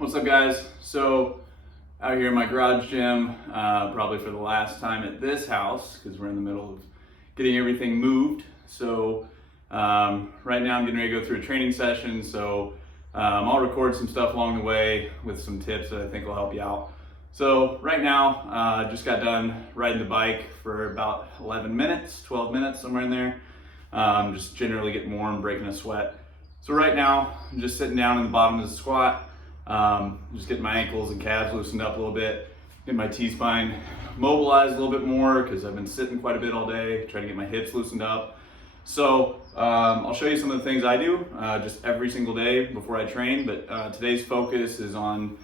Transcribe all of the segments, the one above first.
What's up, guys? So out here in my garage gym, probably for the last time at this house because we're in the middle of getting everything moved. So right now I'm getting ready to go through a training session. So I'll record some stuff along the way with some tips that I think will help you out. So right now, just got done riding the bike for about 11 minutes, 12 minutes, somewhere in there. Just generally getting warm, breaking a sweat. So right now, I'm just sitting down in the bottom of the squat. Just getting my ankles and calves loosened up a little bit, getting my T-spine mobilized a little bit more because I've been sitting quite a bit all day, trying to get my hips loosened up. So I'll show you some of the things I do just every single day before I train, but today's focus is on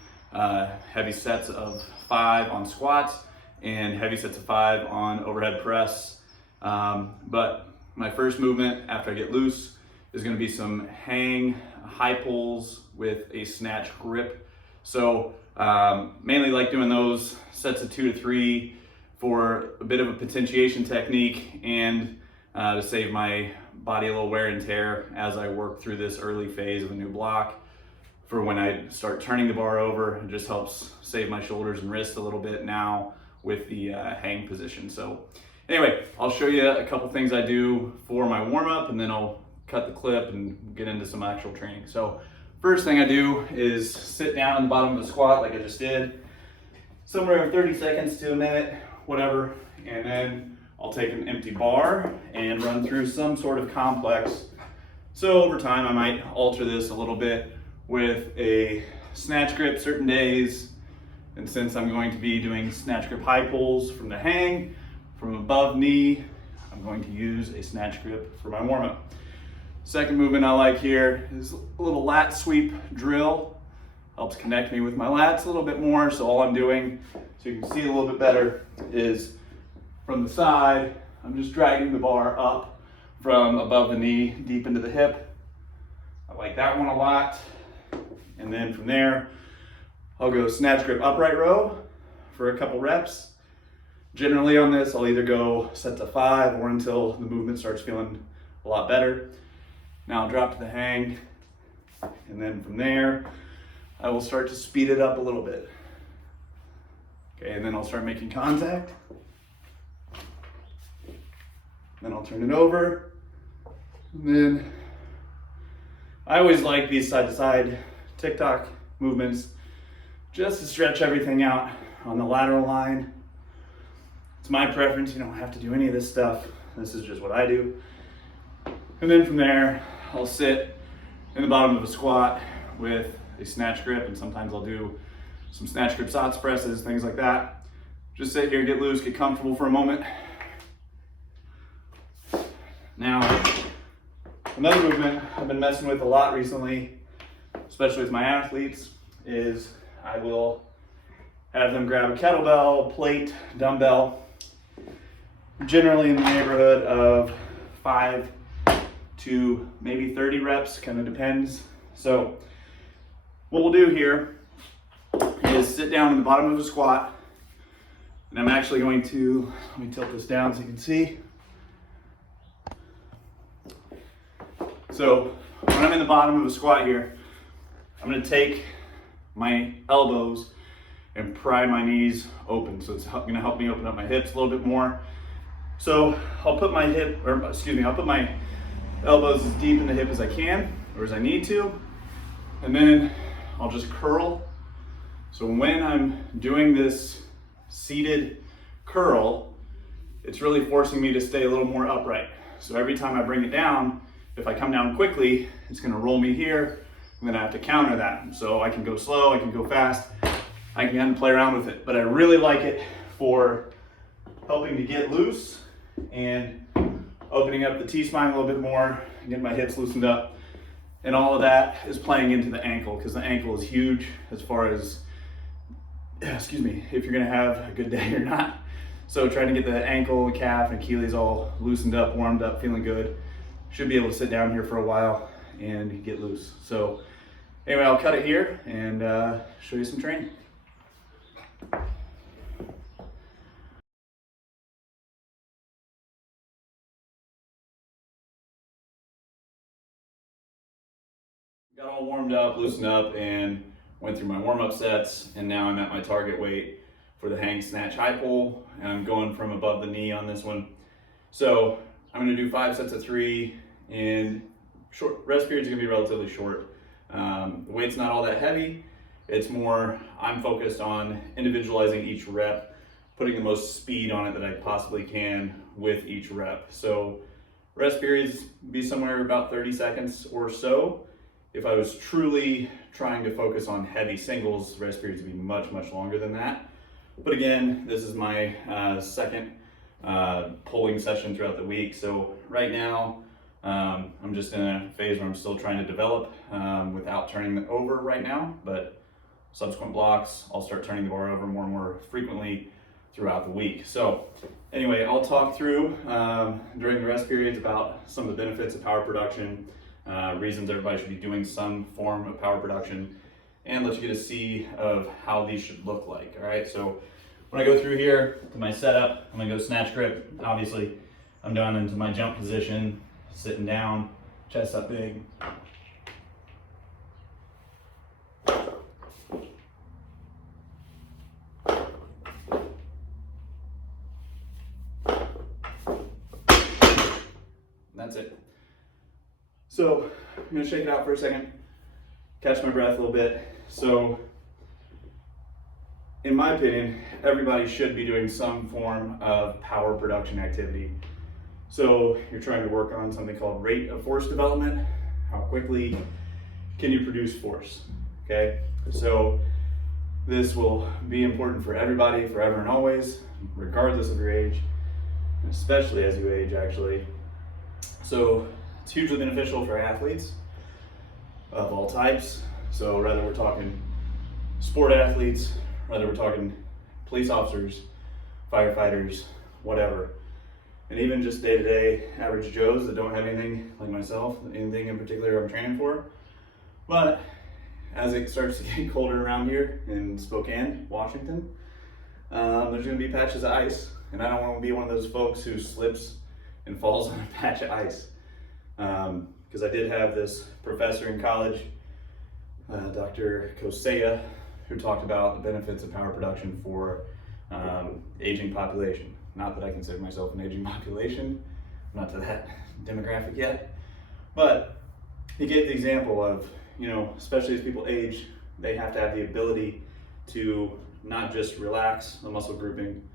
heavy sets of 5 on squats and heavy sets of 5 on overhead press. But my first movement after I get loose is going to be some hang high pulls with a snatch grip. So mainly like doing those sets of 2 to 3 for a bit of a potentiation technique and to save my body a little wear and tear as I work through this early phase of a new block. For when I start turning the bar over, it just helps save my shoulders and wrists a little bit now with the hang position. So anyway, I'll show you a couple things I do for my warm up and then I'll cut the clip and get into some actual training. So first thing I do is sit down in the bottom of the squat like I just did, somewhere 30 seconds to a minute, whatever, and then I'll take an empty bar and run through some sort of complex. So over time I might alter this a little bit with a snatch grip certain days, and since I'm going to be doing snatch grip high pulls from the hang, from above knee, I'm going to use a snatch grip for my warm up. Second movement I like here is a little lat sweep drill. Helps connect me with my lats a little bit more. So all I'm doing, so you can see a little bit better, is from the side, I'm just dragging the bar up from above the knee, deep into the hip. I like that one a lot. And then from there, I'll go snatch grip upright row for a couple reps. Generally on this, I'll either go sets of 5 or until the movement starts feeling a lot better. Now I'll drop to the hang, and then from there, I will start to speed it up a little bit. Okay, and then I'll start making contact. Then I'll turn it over. And then I always like these side to side TikTok movements just to stretch everything out on the lateral line. It's my preference, you don't have to do any of this stuff. This is just what I do. And then from there, I'll sit in the bottom of a squat with a snatch grip, and sometimes I'll do some snatch grip SOTS presses, things like that. Just sit here, get loose, get comfortable for a moment. Now, another movement I've been messing with a lot recently, especially with my athletes, is I will have them grab a kettlebell, plate, dumbbell, generally in the neighborhood of 5 to maybe 30 reps, kind of depends. So what we'll do here is sit down in the bottom of a squat, and I'm actually going to, let me tilt this down so you can see. So when I'm in the bottom of a squat here, I'm going to take my elbows and pry my knees open. So it's going to help me open up my hips a little bit more. So I'll put my I'll put my elbows as deep in the hip as I can, or as I need to, and then I'll just curl. So when I'm doing this seated curl, it's really forcing me to stay a little more upright. So every time I bring it down, if I come down quickly, it's gonna roll me here, and then I have to counter that. So I can go slow, I can go fast, I can play around with it, but I really like it for helping to get loose and opening up the T-spine a little bit more and getting my hips loosened up. And all of that is playing into the ankle, because the ankle is huge as far as, if you're gonna have a good day or not. So trying to get the ankle, calf, and Achilles all loosened up, warmed up, feeling good. Should be able to sit down here for a while and get loose. So anyway, I'll cut it here and show you some training. Got all warmed up, loosened up, and went through my warm-up sets, and now I'm at my target weight for the hang snatch high pull, and I'm going from above the knee on this one. So I'm gonna do 5 sets of 3, and short rest period's gonna be relatively short. The weight's not all that heavy. It's more, I'm focused on individualizing each rep, putting the most speed on it that I possibly can with each rep. So rest periods be somewhere about 30 seconds or so. If I was truly trying to focus on heavy singles, rest periods would be much, much longer than that. But again, this is my second pulling session throughout the week. So right now, I'm just in a phase where I'm still trying to develop without turning it over right now, but subsequent blocks, I'll start turning the bar over more and more frequently throughout the week. So anyway, I'll talk through during the rest periods about some of the benefits of power production, reasons everybody should be doing some form of power production, and let you get a see of how these should look like. All right, so when I go through here to my setup, I'm gonna go snatch grip. Obviously, I'm down into my jump position, sitting down, chest up big. That's it. So I'm gonna shake it out for a second, catch my breath a little bit. So in my opinion, everybody should be doing some form of power production activity. So you're trying to work on something called rate of force development. How quickly can you produce force? Okay, so this will be important for everybody, forever and always, regardless of your age, especially as you age actually. So it's hugely beneficial for athletes of all types. So whether we're talking sport athletes, whether we're talking police officers, firefighters, whatever, and even just day-to-day average Joes that don't have anything like myself, anything in particular I'm training for. But as it starts to get colder around here in Spokane, Washington, there's gonna be patches of ice, and I don't wanna be one of those folks who slips and falls on a patch of ice. Because I did have this professor in college, Dr. Kosea, who talked about the benefits of power production for aging population. Not that I consider myself an aging population, I'm not to that demographic yet, but he gave the example of, you know, especially as people age, they have to have the ability to not just relax the muscle grouping,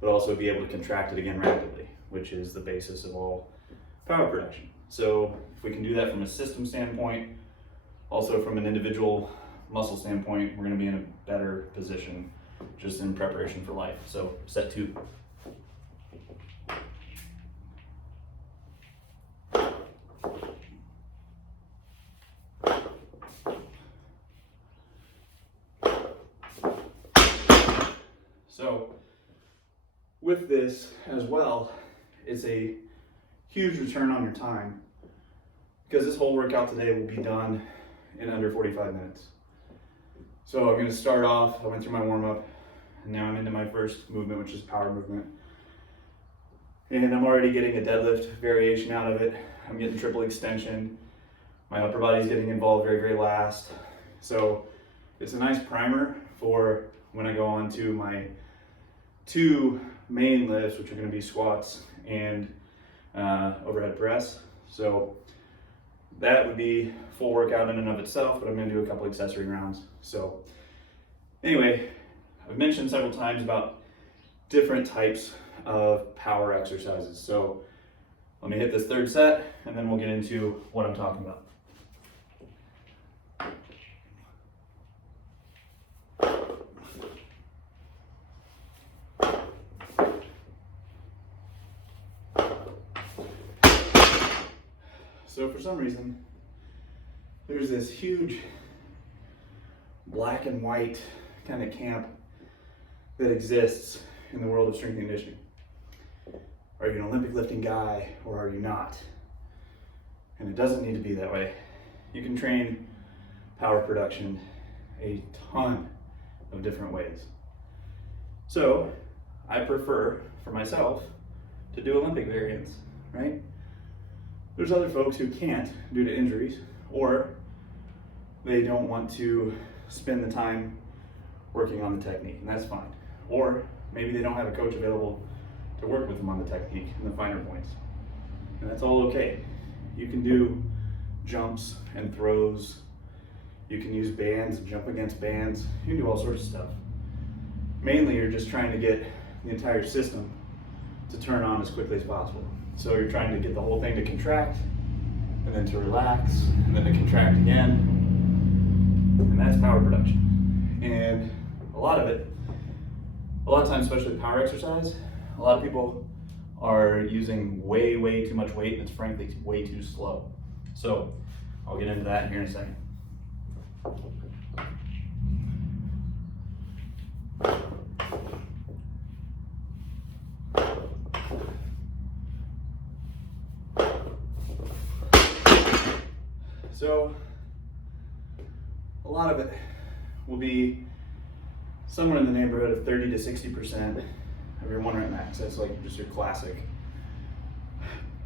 but also be able to contract it again rapidly, which is the basis of all power production. So if we can do that from a system standpoint, also from an individual muscle standpoint, we're going to be in a better position just in preparation for life. So set 2. So with this as well, it's a huge return on your time because this whole workout today will be done in under 45 minutes. So I'm going to start off, I went through my warm-up, and now I'm into my first movement, which is power movement. And I'm already getting a deadlift variation out of it. I'm getting triple extension. My upper body's getting involved very, very last. So it's a nice primer for when I go on to my 2 main lifts, which are going to be squats and overhead press. So that would be full workout in and of itself, but I'm going to do a couple accessory rounds. So anyway, I've mentioned several times about different types of power exercises. So let me hit this 3rd set and then we'll get into what I'm talking about. So for some reason, there's this huge black and white kind of camp that exists in the world of strength and conditioning. Are you an Olympic lifting guy or are you not? And it doesn't need to be that way. You can train power production a ton of different ways. So I prefer, for myself, to do Olympic variants, right? There's other folks who can't due to injuries, or they don't want to spend the time working on the technique, and that's fine. Or maybe they don't have a coach available to work with them on the technique and the finer points, and that's all okay. You can do jumps and throws. You can use bands and jump against bands. You can do all sorts of stuff. Mainly, you're just trying to get the entire system to turn on as quickly as possible. So you're trying to get the whole thing to contract, and then to relax, and then to contract again. And that's power production. And a lot of times, especially power exercise, a lot of people are using way too much weight, and it's frankly way too slow. So I'll get into that here in a second. So a lot of it will be somewhere in the neighborhood of 30 to 60% of your 1 rep max. That's like just your classic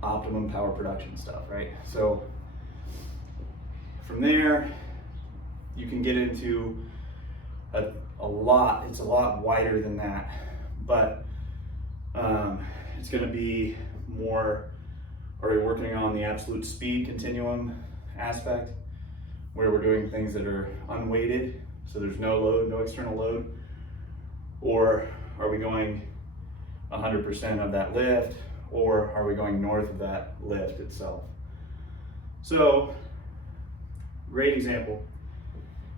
optimum power production stuff, right? So from there, you can get into a lot. It's a lot wider than that, but it's going to be more. Are we working on the absolute speed continuum aspect, where we're doing things that are unweighted, so there's no load, no external load? Or are we going 100% of that lift, or are we going north of that lift itself? So, great example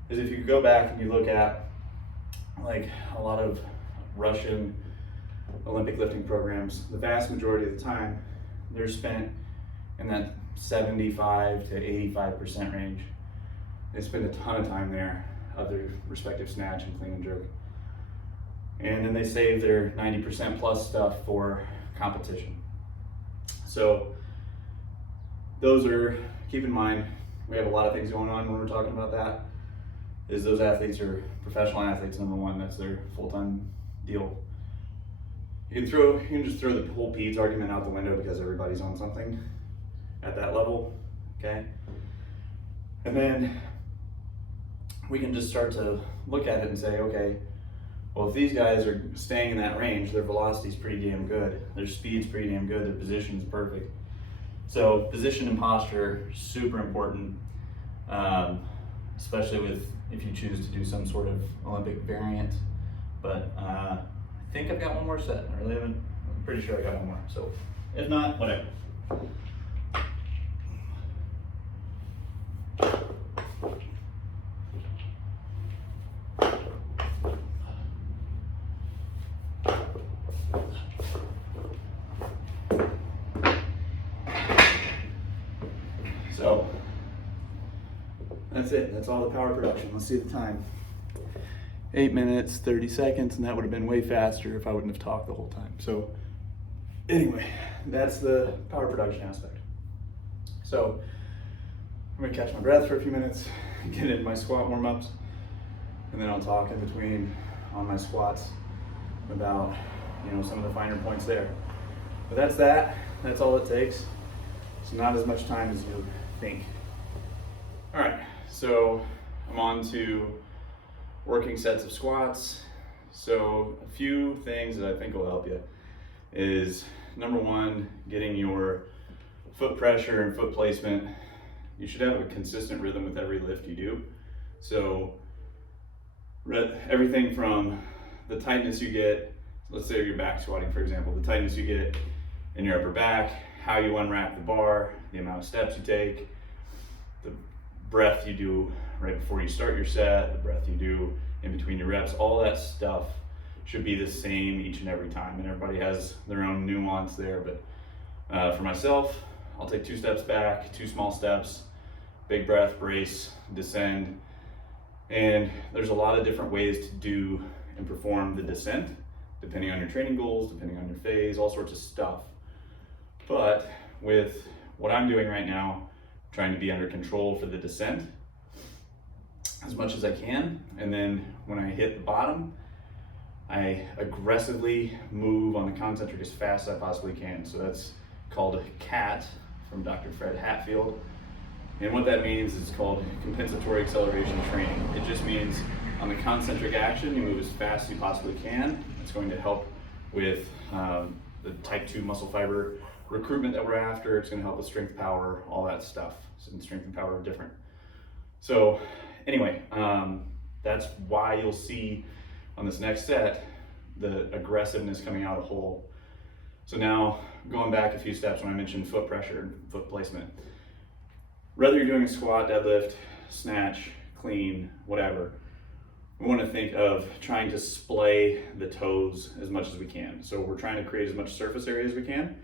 is if you go back and you look at like a lot of Russian Olympic lifting programs, the vast majority of the time they're spent in that 75 to 85% range. They spend a ton of time there of their respective snatch and clean and jerk. And then they save their 90% plus stuff for competition. So those are, keep in mind, we have a lot of things going on when we're talking about that, is those athletes are professional athletes, number one, that's their full-time deal. You can just throw the whole PEDS argument out the window because everybody's on something at that level, okay? And then we can just start to look at it and say, okay, well, if these guys are staying in that range, their velocity's pretty damn good, their speed's pretty damn good, their position's perfect. So position and posture, super important, especially with if you choose to do some sort of Olympic variant. But I think I've got one more set. I'm pretty sure I got one more. So if not, whatever. So that's it. That's all the power production. Let's see the time. 8 minutes, 30 seconds, and that would have been way faster if I wouldn't have talked the whole time. So anyway, that's the power production aspect. So I'm gonna catch my breath for a few minutes, get into my squat warm-ups, and then I'll talk in between on my squats about, some of the finer points there. But that's all it takes. It's not as much time as you think. All right, so I'm on to working sets of squats. So a few things that I think will help you is, number one, getting your foot pressure and foot placement. You should have a consistent rhythm with every lift you do. So everything from the tightness you get, let's say you're back squatting, for example, the tightness you get in your upper back, how you unwrap the bar, the amount of steps you take, the breath you do right before you start your set, the breath you do in between your reps, all that stuff should be the same each and every time. And everybody has their own nuance there, but for myself, I'll take 2 steps back, 2 small steps, big breath, brace, descend. And there's a lot of different ways to do and perform the descent, depending on your training goals, depending on your phase, all sorts of stuff. But with what I'm doing right now, trying to be under control for the descent as much as I can. And then when I hit the bottom, I aggressively move on the concentric as fast as I possibly can. So that's called a CAT from Dr. Fred Hatfield. And what that means is called compensatory acceleration training. It just means on the concentric action, you move as fast as you possibly can. It's going to help with the type 2 muscle fiber recruitment that we're after. It's going to help with strength, power, all that stuff. And strength and power are different. So anyway, that's why you'll see on this next set the aggressiveness coming out of the hole. So now going back a few steps when I mentioned foot pressure and foot placement. Whether you're doing a squat, deadlift, snatch, clean, whatever, we want to think of trying to splay the toes as much as we can. So we're trying to create as much surface area as we can.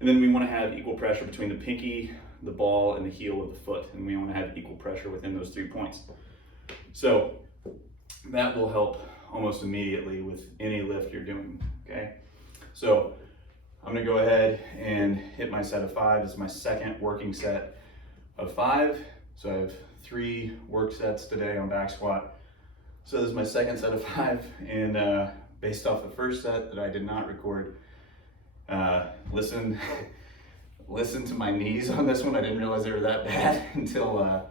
And then we want to have equal pressure between the pinky, the ball, and the heel of the foot. And we want to have equal pressure within those 3 points. So that will help almost immediately with any lift you're doing, okay? So I'm gonna go ahead and hit my set of 5. This is my second working set of 5. So I have 3 work sets today on back squat. So this is my second set of 5, and based off the first set that I did not record, listen to my knees on this one. I didn't realize they were that bad until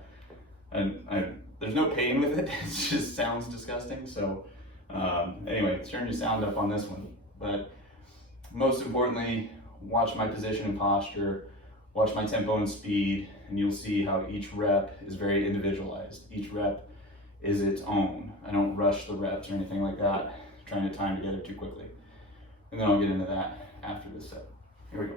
there's no pain with it. It just sounds disgusting. So anyway, turn your sound up on this one. But most importantly, watch my position and posture, watch my tempo and speed, and you'll see how each rep is very individualized. Each rep is its own. I don't rush the reps or anything like that, trying to time together too quickly. And then I'll get into that after this set. Here we go.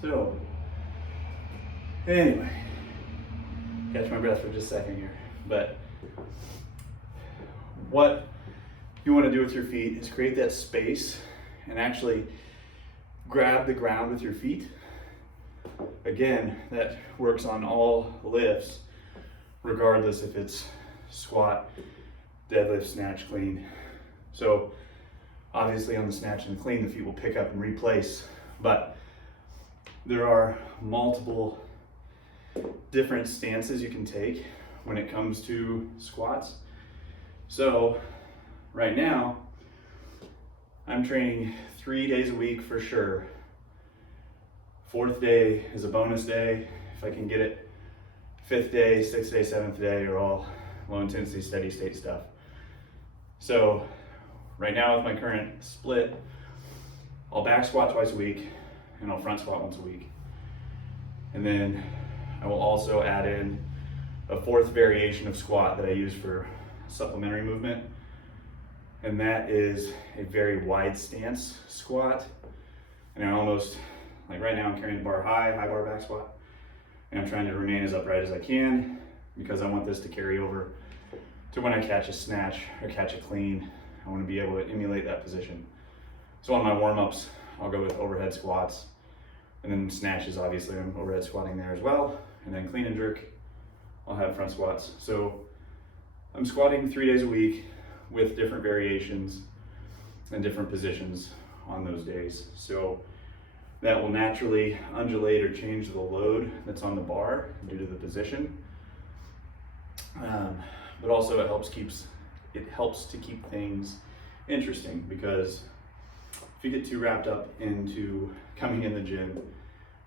So, anyway, catch my breath for just a second here. But what you want to do with your feet is create that space and actually grab the ground with your feet. Again, that works on all lifts, regardless if it's squat, deadlift, snatch, clean. So obviously on the snatch and the clean, the feet will pick up and replace, but there are multiple different stances you can take when it comes to squats. So right now, I'm training 3 days a week for sure. 4th day is a bonus day, if I can get it. 5th day, 6th day, 7th day are all low intensity, steady state stuff. So right now with my current split, I'll back squat twice a week and I'll front squat once a week. And then I will also add in a 4th variation of squat that I use for supplementary movement. And that is a very wide stance squat. And I almost, like right now I'm carrying the bar high bar back squat. And I'm trying to remain as upright as I can because I want this to carry over to when I catch a snatch or catch a clean. I want to be able to emulate that position. So on my warm-ups, I'll go with overhead squats, and then snatches, obviously I'm overhead squatting there as well. And then clean and jerk, I'll have front squats. So I'm squatting 3 days a week with different variations and different positions on those days. So that will naturally undulate or change the load that's on the bar due to the position. But also it helps to keep things interesting, because if you get too wrapped up into coming in the gym,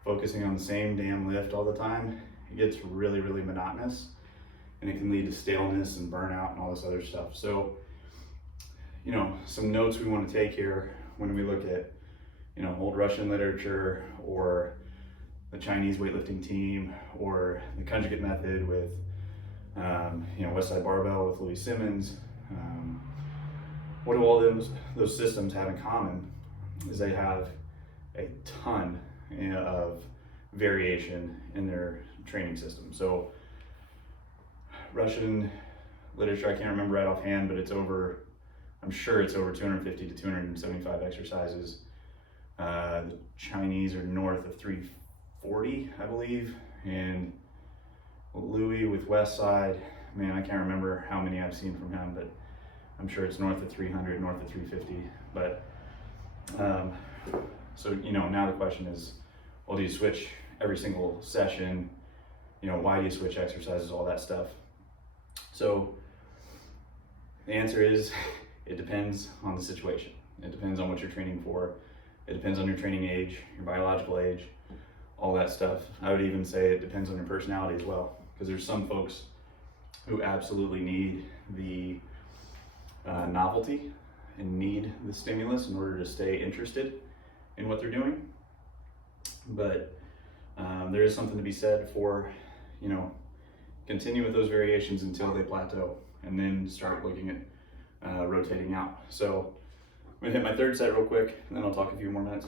focusing on the same damn lift all the time, it gets really, really monotonous, and it can lead to staleness and burnout and all this other stuff. So, some notes we want to take here when we look at, old Russian literature or the Chinese weightlifting team or the conjugate method with, Westside Barbell with Louis Simmons. What do all those systems have in common is they have a ton of variation in their training system. So Russian literature, I can't remember right offhand, but it's over I'm sure it's over 250 to 275 exercises. The Chinese are north of 340, I believe, and Louis with Westside, man, I can't remember how many I've seen from him, but I'm sure it's north of 300, north of 350. But so now the question is, well, do you switch every single session? Why do you switch exercises, all that stuff? So the answer is, it depends on the situation. It depends on what you're training for. It depends on your training age, your biological age, all that stuff. I would even say it depends on your personality as well, because there's some folks who absolutely need the novelty and need the stimulus in order to stay interested in what they're doing. But there is something to be said for, continue with those variations until they plateau, and then start looking at rotating out. So I'm gonna hit my third set real quick, and then I'll talk a few more minutes.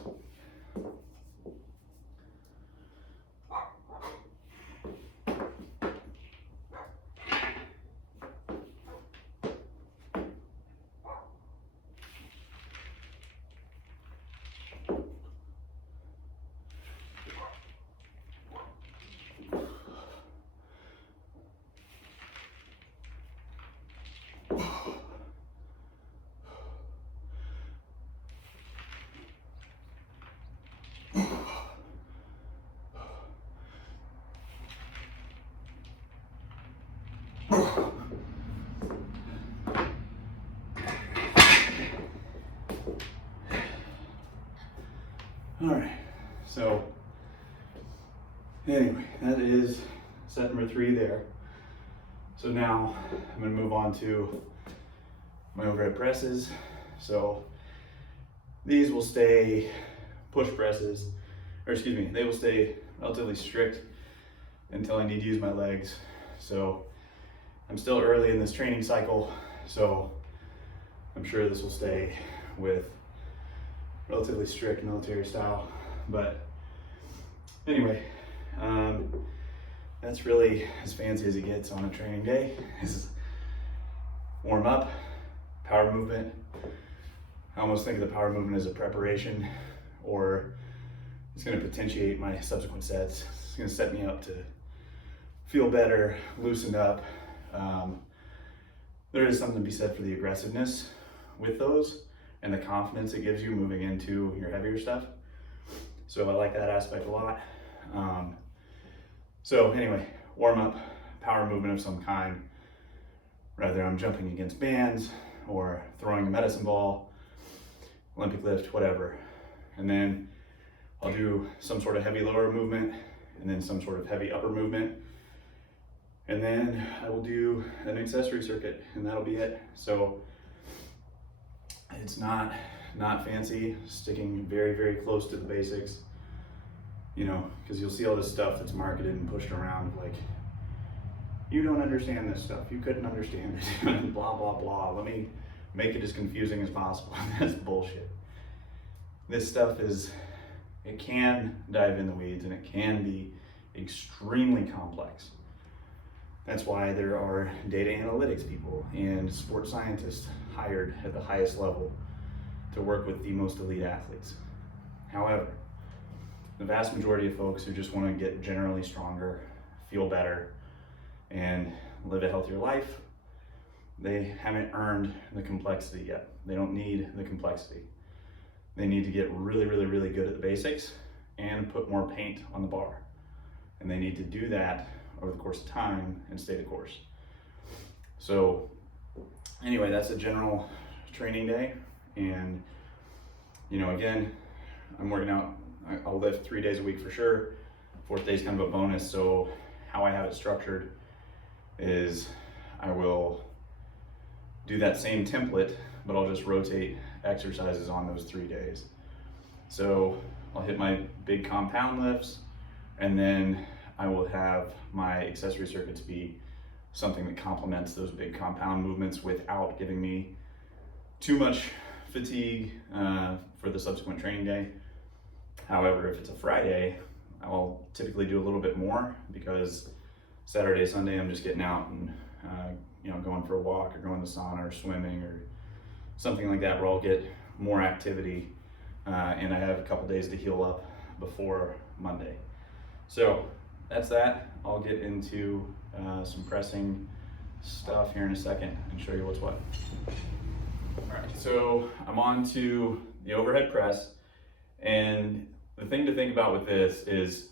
All right, so anyway, that is set number 3 there. So now I'm gonna move on to my overhead presses. So these will stay push presses, they will stay relatively strict until I need to use my legs. So I'm still early in this training cycle, so I'm sure this will stay with relatively strict military style. But anyway, that's really as fancy as it gets on a training day. Is warm up, power movement. I almost think of the power movement as a preparation, or it's going to potentiate my subsequent sets. It's going to set me up to feel better, loosened up. There is something to be said for the aggressiveness with those and the confidence it gives you moving into your heavier stuff. So I like that aspect a lot. So anyway, warm up, power movement of some kind. Whether I'm jumping against bands or throwing a medicine ball, Olympic lift, whatever. And then I'll do some sort of heavy lower movement and then some sort of heavy upper movement. And then I will do an accessory circuit, and that'll be it. So it's not fancy, sticking very, very close to the basics, because you'll see all this stuff that's marketed and pushed around like, you don't understand this stuff, you couldn't understand it, blah, blah, blah. Let me make it as confusing as possible. That's bullshit. This stuff it can dive in the weeds, and it can be extremely complex. That's why there are data analytics people and sports scientists hired at the highest level to work with the most elite athletes. However, the vast majority of folks who just want to get generally stronger, feel better, and live a healthier life, they haven't earned the complexity yet. They don't need the complexity. They need to get really, really, really good at the basics and put more paint on the bar. And they need to do that over the course of time and stay the course. So anyway, that's a general training day. And again, I'm working out, I'll lift 3 days a week for sure. 4th day is kind of a bonus. So how I have it structured is I will do that same template, but I'll just rotate exercises on those 3 days. So I'll hit my big compound lifts, and then I will have my accessory circuits be something that complements those big compound movements without giving me too much fatigue for the subsequent training day. However, if it's a Friday, I'll typically do a little bit more, because Saturday, Sunday, I'm just getting out and going for a walk or going to the sauna or swimming or something like that where I'll get more activity and I have a couple days to heal up before Monday. So that's that. I'll get into some pressing stuff here in a second and show you what's what. All right, so I'm on to the overhead press, and the thing to think about with this is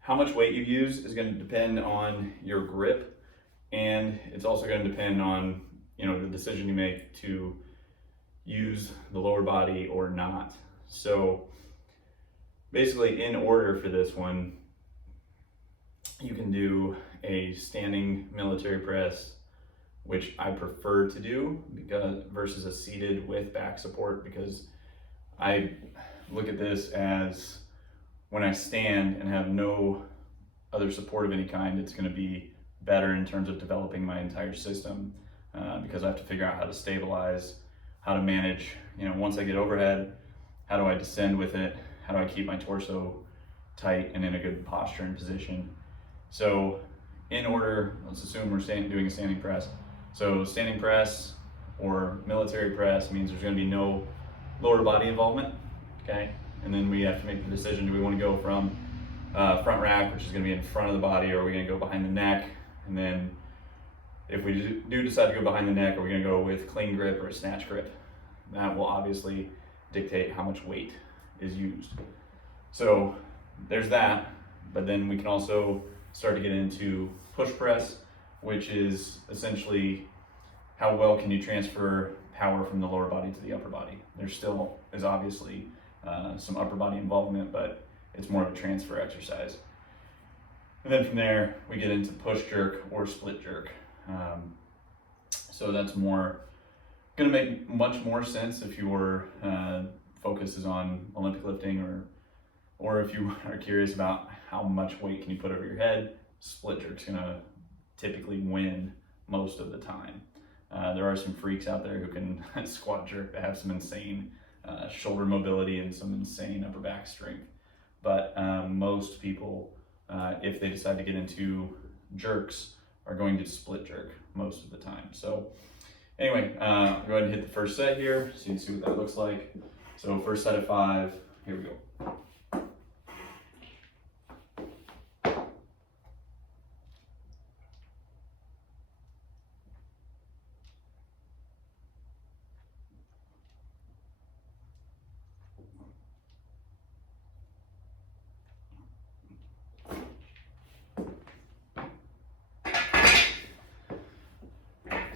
how much weight you use is going to depend on your grip, and it's also going to depend on, you know, the decision you make to use the lower body or not. So basically, in order for this one, you can do a standing military press, which I prefer to do versus a seated with back support, because I look at this as when I stand and have no other support of any kind, it's going to be better in terms of developing my entire system because I have to figure out how to stabilize, how to manage, you know, once I get overhead, how do I descend with it, how do I keep my torso tight and in a good posture and position. So in order, let's assume we're doing a standing press. So standing press or military press means there's going to be no lower body involvement, okay? And then we have to make the decision, do we want to go from front rack, which is going to be in front of the body, or are we going to go behind the neck? And then if we do decide to go behind the neck, are we going to go with clean grip or a snatch grip? That will obviously dictate how much weight is used. So there's that, but then we can also start to get into push press, which is essentially how well can you transfer power from the lower body to the upper body. There still is obviously some upper body involvement, but it's more of a transfer exercise. And then from there, we get into push jerk or split jerk. So that's more gonna make much more sense if your focus is on Olympic lifting, or if you are curious about how much weight can you put over your head. Split jerk's gonna typically win most of the time. There are some freaks out there who can squat jerk that have some insane shoulder mobility and some insane upper back strength. But most people, if they decide to get into jerks, are going to split jerk most of the time. So anyway, go ahead and hit the first set here so you can see what that looks like. So first set of 5, here we go.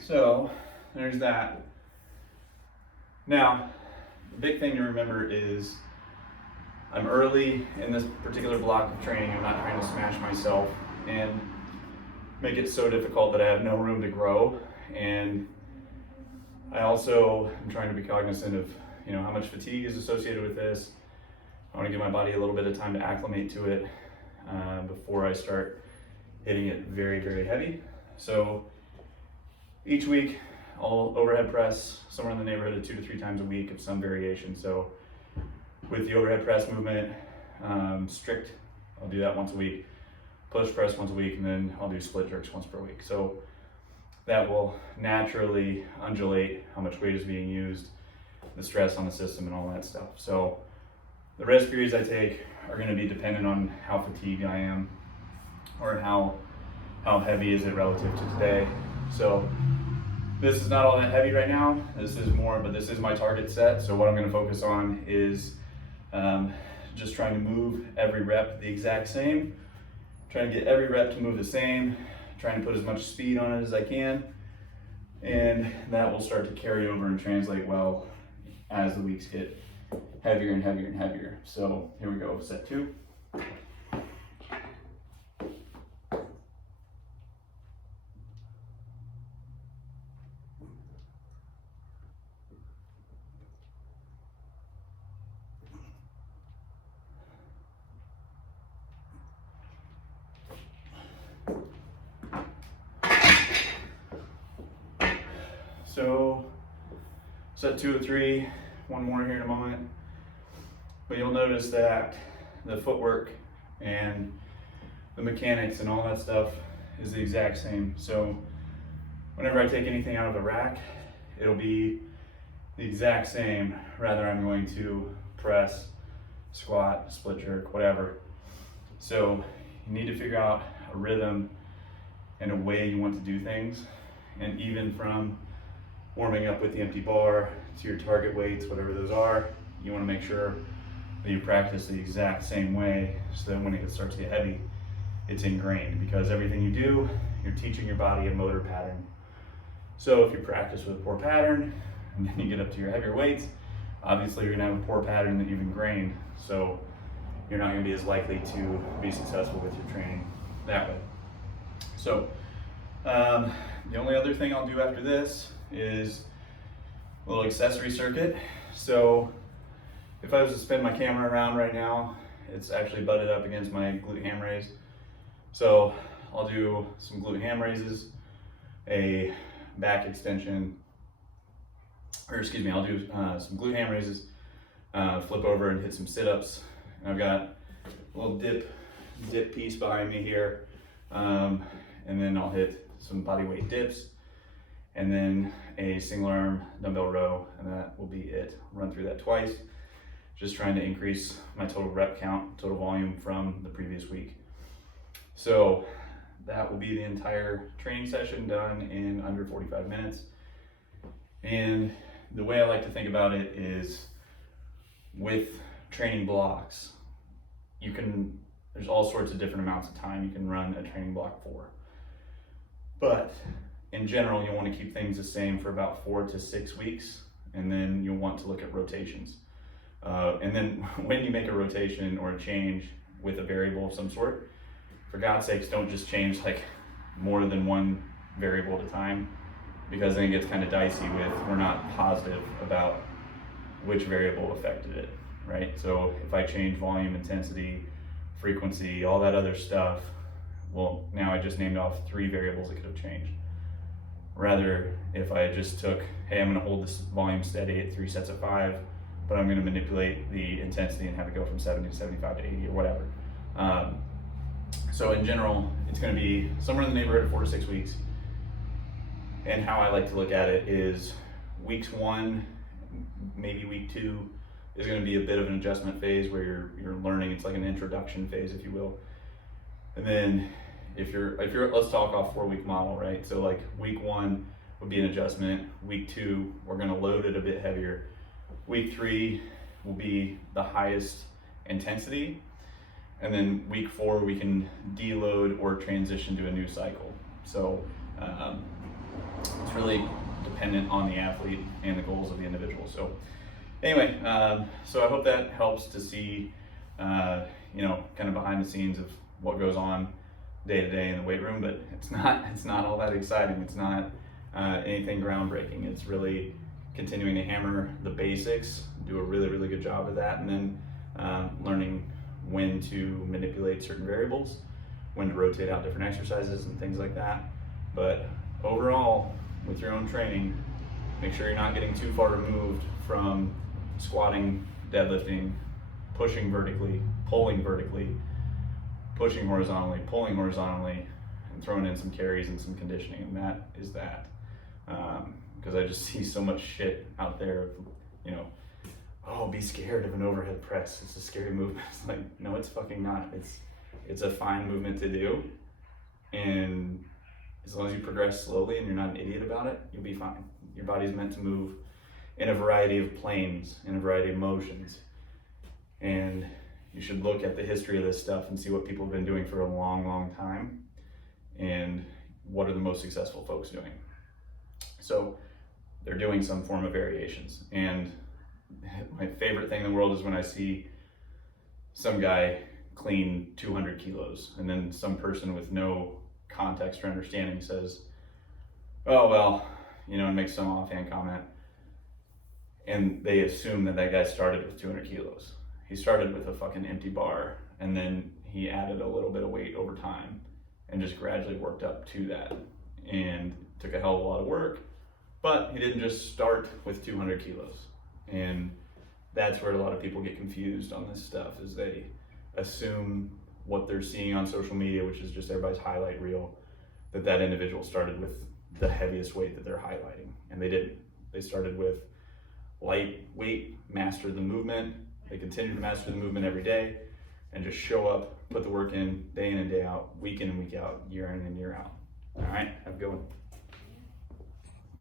So there's that. Now, the big thing to remember is I'm early in this particular block of training. I'm not trying to smash myself and make it so difficult that I have no room to grow. And I also am trying to be cognizant of, you know, how much fatigue is associated with this. I want to give my body a little bit of time to acclimate to it before I start hitting it very, very heavy. So each week, I'll overhead press somewhere in the neighborhood of 2 to 3 times a week of some variation. So with the overhead press movement, strict, I'll do that once a week. Push press once a week, and then I'll do split jerks once per week. So that will naturally undulate how much weight is being used, the stress on the system, and all that stuff. So the rest periods I take are going to be dependent on how fatigued I am, or how heavy is it relative to today. So this is not all that heavy right now. This is more, but this is my target set. So what I'm going to focus on is just trying to move every rep the exact same, trying to get every rep to move the same, trying to put as much speed on it as I can, and that will start to carry over and translate well as the weeks get heavier and heavier and heavier. So here we go, set 2. So set 2 of 3, one more here in a moment. But you'll notice that the footwork and the mechanics and all that stuff is the exact same. So whenever I take anything out of the rack, it'll be the exact same. Rather, I'm going to press, squat, split jerk, whatever. So you need to figure out a rhythm and a way you want to do things. And even from warming up with the empty bar to your target weights, whatever those are, you want to make sure that you practice the exact same way so that when it starts to get heavy, it's ingrained, because everything you do, you're teaching your body a motor pattern. So if you practice with a poor pattern and then you get up to your heavier weights, obviously you're gonna have a poor pattern that you've ingrained. So you're not gonna be as likely to be successful with your training that way. So the only other thing I'll do after this is a little accessory circuit. So if I was to spin my camera around right now, it's actually butted up against my glute ham raise. So I'll do some glute ham raises, a back extension, or excuse me, I'll do some glute ham raises, flip over and hit some sit-ups. And I've got a little dip piece behind me here. And then I'll hit some body weight dips, and then a single arm dumbbell row, and that will be it. Run through that twice, just trying to increase my total rep count, total volume from the previous week. So that will be the entire training session done in under 45 minutes. And the way I like to think about it is with training blocks, there's all sorts of different amounts of time you can run a training block for. But in general, you'll want to keep things the same for about 4 to 6 weeks, and then you'll want to look at rotations. And then when you make a rotation or a change with a variable of some sort, for God's sakes, don't just change like more than one variable at a time, because then it gets kind of dicey with we're not positive about which variable affected it, right? So if I change volume, intensity, frequency, all that other stuff, well, now I just named off 3 variables that could have changed. Rather, if I just took, hey, I'm gonna hold this volume steady at 3 sets of 5, but I'm gonna manipulate the intensity and have it go from 70 to 75 to 80 or whatever. So in general, it's gonna be somewhere in the neighborhood of 4 to 6 weeks. And how I like to look at it is weeks 1, maybe week 2, is gonna be a bit of an adjustment phase where you're learning. It's like an introduction phase, if you will. And then if you're let's talk off 4-week model, right? So like week 1 would be an adjustment. Week 2, we're gonna load it a bit heavier. Week 3 will be the highest intensity. And then week 4, we can deload or transition to a new cycle. So it's really dependent on the athlete and the goals of the individual. So anyway, so I hope that helps to see, kind of behind the scenes of what goes on day to day in the weight room. But it's not all that exciting. It's not anything groundbreaking. It's really continuing to hammer the basics, do a really, really good job of that, and then learning when to manipulate certain variables, when to rotate out different exercises and things like that. But overall, with your own training, make sure you're not getting too far removed from squatting, deadlifting, pushing vertically, pulling vertically, pushing horizontally, pulling horizontally, and throwing in some carries and some conditioning, and that is that. Because I just see so much shit out there, oh, be scared of an overhead press. It's a scary movement. It's like, no, it's fucking not. It's a fine movement to do, and as long as you progress slowly and you're not an idiot about it, you'll be fine. Your body's meant to move in a variety of planes, in a variety of motions, and you should look at the history of this stuff and see what people have been doing for a long, long time, and what are the most successful folks doing. So they're doing some form of variations, and my favorite thing in the world is when I see some guy clean 200 kilos and then some person with no context or understanding says, oh, well, and makes some offhand comment, and they assume that guy started with 200 kilos. He started with a fucking empty bar, and then he added a little bit of weight over time and just gradually worked up to that, and took a hell of a lot of work, but he didn't just start with 200 kilos. And that's where a lot of people get confused on this stuff, is they assume what they're seeing on social media, which is just everybody's highlight reel, that individual started with the heaviest weight that they're highlighting, and they didn't. They started with lightweight, master the movement. They continue to master the movement every day and just show up, put the work in and day out, week in and week out, year in and year out. All right, have a good one.